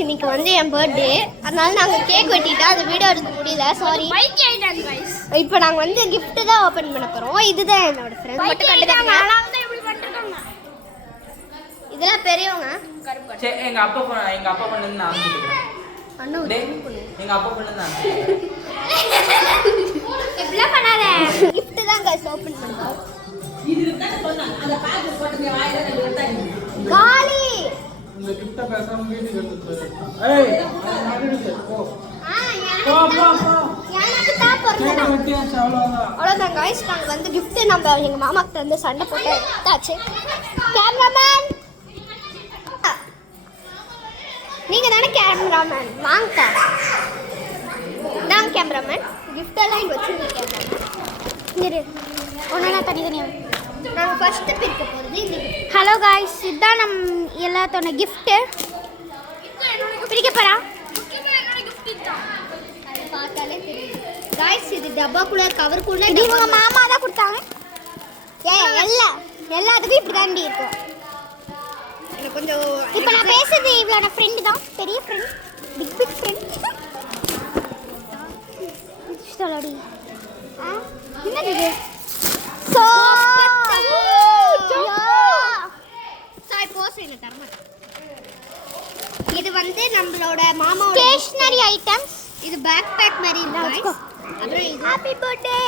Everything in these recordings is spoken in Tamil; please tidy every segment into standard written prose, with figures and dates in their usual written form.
இன்னைக்கு வந்து என் பர்த்டே, அதனால நாங்கள் கேக் வெட்டிட்டா அந்த வீடியோ எடுக்க முடியல, சாரி. இப்போ நாங்கள் வந்து gift தான் ஓப்பன் பண்ண போகிறோம். இதுதான் என்னோட ஃப்ரெண்ட் மட்டும் கண்டுக்காங்க. இதெல்லாம் பெரியவங்க. சரி, எங்க அப்பா பண்ணது நான் சொல்றேன். அண்ணா எங்க அப்பா பண்ணது நான் இப்படிலாம் பண்ணாத. gift தான் गाइस ஓப்பன் பண்றோம். இதுல தான் சொன்னாங்க அந்த பேக் போட்டு வாயில எடுத்தாங்க. காலி இந்த கிட்ட பேசாம வீட்டுக்கு எடுத்து ஏய் மாட்டிடுச்சு போ எனக்கு தான் பொறுத்துடா வெட்டியாச்சு அவ்வளவுதான் गाइस. நாங்க வந்து gift நம்ம எங்க மாமா கிட்ட வந்து சண்டை போட்டு எடுத்தாச்சு. கேமராமேன் நீங்க தானே கேமராமேன், வாங்க. நான் கேமராமேன், gift எல்லாம் இங்க வச்சிருக்கேன். இரு ஒண்ணா தனியா நாங்க ஃபர்ஸ்ட் பிரிக்க போறது இந்த. ஹலோ गाइस, இதான் நம் எல்லாத்தோட gift. பிரிக்க போறா. அது பார்த்தாலே தெரியும் गाइस. இது டப்பாக்குள்ள கவர்க்குள்ள இது உங்க மாமா தான் கொடுத்தாங்க. எல்லாத்துக்கும் இப்படி தாண்டி இருக்கும். எனக்கு கொஞ்சம் இப்போ நான் பேசுறது இவளோட ஃப்ரெண்ட் தான், பெரிய ஃப்ரெண்ட், பிக் ஃப்ரெண்ட். சொல்லடி என்னது இது? சோ சாய் போஸ் என்ன தரமா. இது வந்து நம்மளோட மாமாவோட ஸ்டேஷனரி ஐட்டம்ஸ். இது பேக் பேக் மாதிரி இருக்கு. அப்புறம் இது ஹேப்பி பர்த்டே.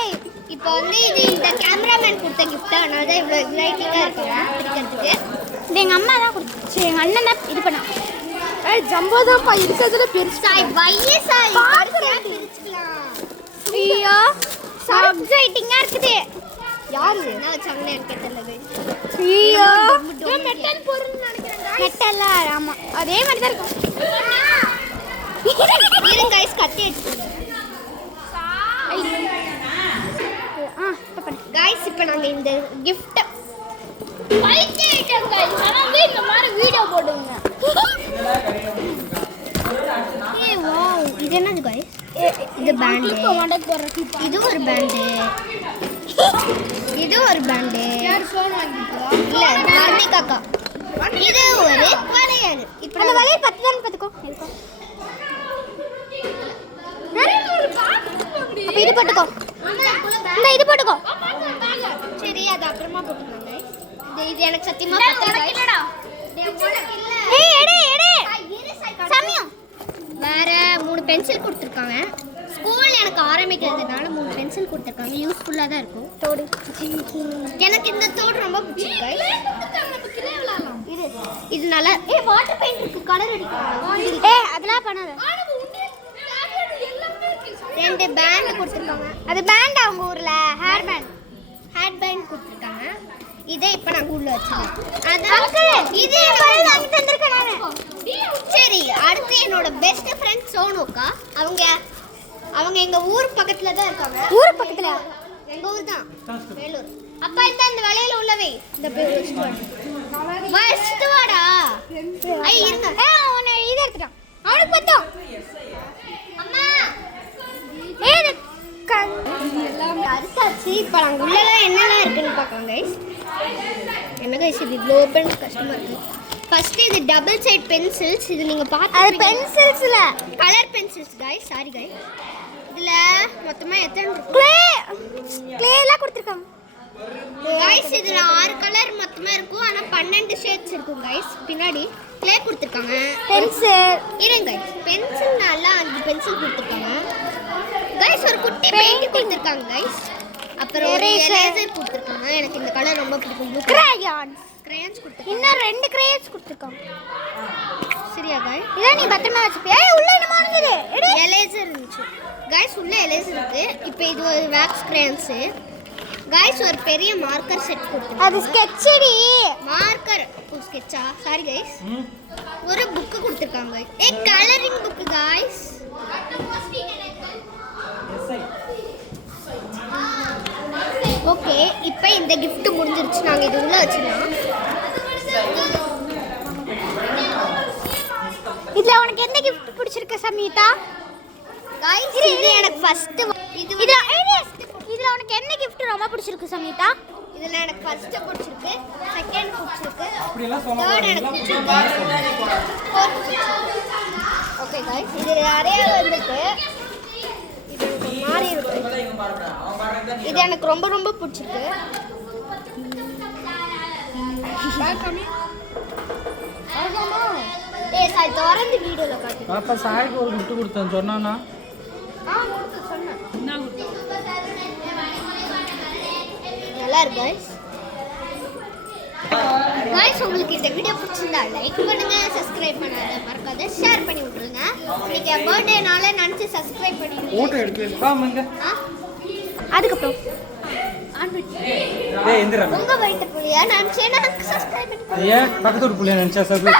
இப்போ வந்து இது இந்த கேமராமேன் கொடுத்த gift, அதனால தான் இவ்வளோ எக்ஸைட்டிங்கா இருக்குங்க பிடிக்கிறதுக்கு. இது எங்க அம்மா தான் கொடுத்துச்சு, எங்க அண்ணன் தான் இது பண்ணா. ஏய் ஜம்போ தான் பா இருக்கிறதுல பெருசு. சாய் வையே சாய் பிரிச்சுக்கலாம். ஐயோ எக்ஸைட்டிங்கா இருக்குது. யாரு என்ன வச்சாங்கன்னு எனக்கு தெரியல. ஐயோ மெட்டல் பொருள் நினைக்கிறேன். மெட்டல் ஆமா அதே மாதிரி தான் இருக்கும். இது गाइस கத்தி எடுத்துங்க. गाइस இப்போ நாங்க இந்த gift பைக்கே ஐட்டம் गाइस ஆனா இந்த மாதிரி வீடியோ போடுங்க. ஏய் வாவ், இது என்னது गाइस? இது பேண்ட். இது ஒரு பேண்ட். இது ஒரு பேண்ட். யார் ஃபோன் வாங்கிட்டா? இல்ல நானே காக்கா. இது ஒரு வளையல். இப்போ அந்த வளையல் 10 தான் பாத்துக்கோ. இருக்கோ அப்ப இது போட்டுக்கோ. இந்த இது போட்டுக்கோ. சரி அது அப்புறமா போட்டுக்கலாம் गाइस. இது எனக்கு சத்தியமா பத்தலடா. ஏய் எடே சாமியா. வேற 3 பென்சில் கொடுத்திருக்காங்க. ஸ்கூல் எனக்கு ஆரம்பிக்கிறதுனால 3 பென்சில் கொடுத்திருக்காங்க. யூஸ்ஃபுல்லா தான் இருக்கும். தோடு எனக்கு இந்த தோடு ரொம்ப பிடிச்சிருக்கு गाइस. இது நல்லா. வாட்டர் பெயிண்ட் இருக்கு, கலர் அடிக்கலாம். அதெல்லாம் பண்ணாத. 2 பேண்ட் கொடுத்திருக்காங்க. அது பேண்ட் அவங்க ஊர்ல ஹேர் பேண்ட் கொடுத்திருக்காங்க. இதை இப்ப நான் உள்ள வச்சிருக்கேன். இது வாங்கி தந்திருக்கேன் நானு. சரி, அடுத்து என்னோட பெஸ்ட் ஃப்ரெண்ட் சோனுக்கா. அவங்க எங்க ஊர் பக்கத்துல தான் இருக்காங்க. ஊர் பக்கத்துல? எங்க ஊர் தான், வேலூர். அப்பா இந்த வளையல உள்ளவே இந்த பேர் வச்சிட்டு வாடா. ஐ இருங்க. உன்னை இது எடுத்துட்டான். அவளுக்கு பத்தோம். அம்மா ஏய் எல்லாம் அறுத்தாச்சு. இப்போ நாங்கள் உள்ளலாம் என்னெல்லாம் இருக்குன்னு பார்க்கலாம் गाइस. என்ன गाइस இது இவ்வளோ ஓப்பன் கஷ்டமாக இருக்குது. ஃபஸ்ட்டு இது டபுள் சைட் பென்சில்ஸ். இது நீங்கள் பார்த்து அது பென்சில்ஸில் colour pencils guys. Sorry guys. இதில் மொத்தமாக எத்தனை க்ளேலாம் கொடுத்துருக்காங்க गाइस. இதில் 6 கலர் மொத்தமாக இருக்கும், ஆனால் 12 ஷேட்ஸ் இருக்கும் गाइस. பின்னாடி க்ளே கொடுத்துருக்காங்க. பென்சில் இருங்க गाइस. பென்சில் நல்லா 5 பென்சில் கொடுத்துருக்காங்க गाइस. ஒரு குட்டி பெயிண்ட் கொடுத்துருக்காங்க गाइस. அப்புறம் எரேசர் கொடுத்துருக்காங்க. எனக்கு இந்த கலர் ரொம்ப பிடிக்கும். கிரேயான்ஸ் கொடுத்துருக்காங்க. இன்னும் 2 கிரேயான்ஸ் கொடுத்துருக்காங்க. சரியா गाइस? இத நீ பத்திரமா வச்சுப்பியா? உள்ள என்னமா இருந்துது? எரேசர் இருந்துச்சு गाइस. உள்ள எரேசர் இருக்கு. இப்போ இது ஒரு வேக்ஸ் கிரேயான்ஸ் गाइस. ஒரு பெரிய மார்க்கர் செட் கொடுத்துருக்காங்க. அது ஸ்கெட்ச்டி மார்க்கர். ஸ்கெட்சா? Sorry guys. ஒரு புக் கொடுத்துருக்காங்க. Colouring book guys. ஓகே, இப்போ இந்த gift முடிஞ்சிருச்சு. நாங்கள் இது உள்ள வச்சிடலாம். இதில் உனக்கு எந்த gift பிடிச்சிருக்கு சமீதா? गाइस இது எனக்கு ஃபர்ஸ்ட். இதில் உனக்கு என்ன gift ரொம்ப பிடிச்சிருக்கு சமீதா? இது இதுல எனக்கு ஃபர்ஸ்ட் பிடிச்சிருக்கு, செகண்ட் பிடிச்சிருக்கு, அப்படியெல்லாம் தேர்ட் எனக்கு சொல்லக்கூடாது. பிடிச்சிருக்கு, ஃபோர்த் பிடிச்சிருக்கு. ஓகே गाइस, இது நிறைய வந்துட்டு இது எனக்கு மாறி இருக்கு. இவன் பாடுறான் அவன் பாடுறது இது எனக்கு ரொம்ப ரொம்ப பிடிச்சிருக்கு. ஏய் சாய் திறந்து வீடியோல காட்டு. பாப்பா சாய்க்கு ஒரு gift கொடுத்தேன் சொன்னானா? சொன்னேன். நல்லா இருக்கு गाइस. गाइस உங்களுக்கு இந்த வீடியோ பிடிச்சிருந்தா லைக் பண்ணுங்க, சப்ஸ்கிரைப் பண்ணாத மறக்காத ஷேர் பண்ணி விட்டுருங்க. இன்னைக்கு பர்த்டேனால நினைச்சு சப்ஸ்கிரைப் பண்ணிடுங்க. போட்டோ எடுத்து வாங்க. அதுக்கப்புறம் டேய் எந்திரா. உங்க வீட்டு புள்ளியா நினைச்சேன்னா சப்ஸ்கிரைப் பண்ணி ஏன் பக்கத்து ஊர் புள்ளைய நினைச்சா சப்ஸ்கிரைப்